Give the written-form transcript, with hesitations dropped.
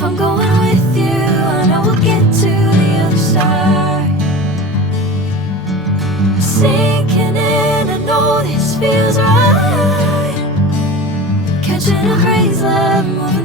If I'm going with you, I know we'll get to the other side. Sinking in, I know this feels right. Catching a craze, love, moving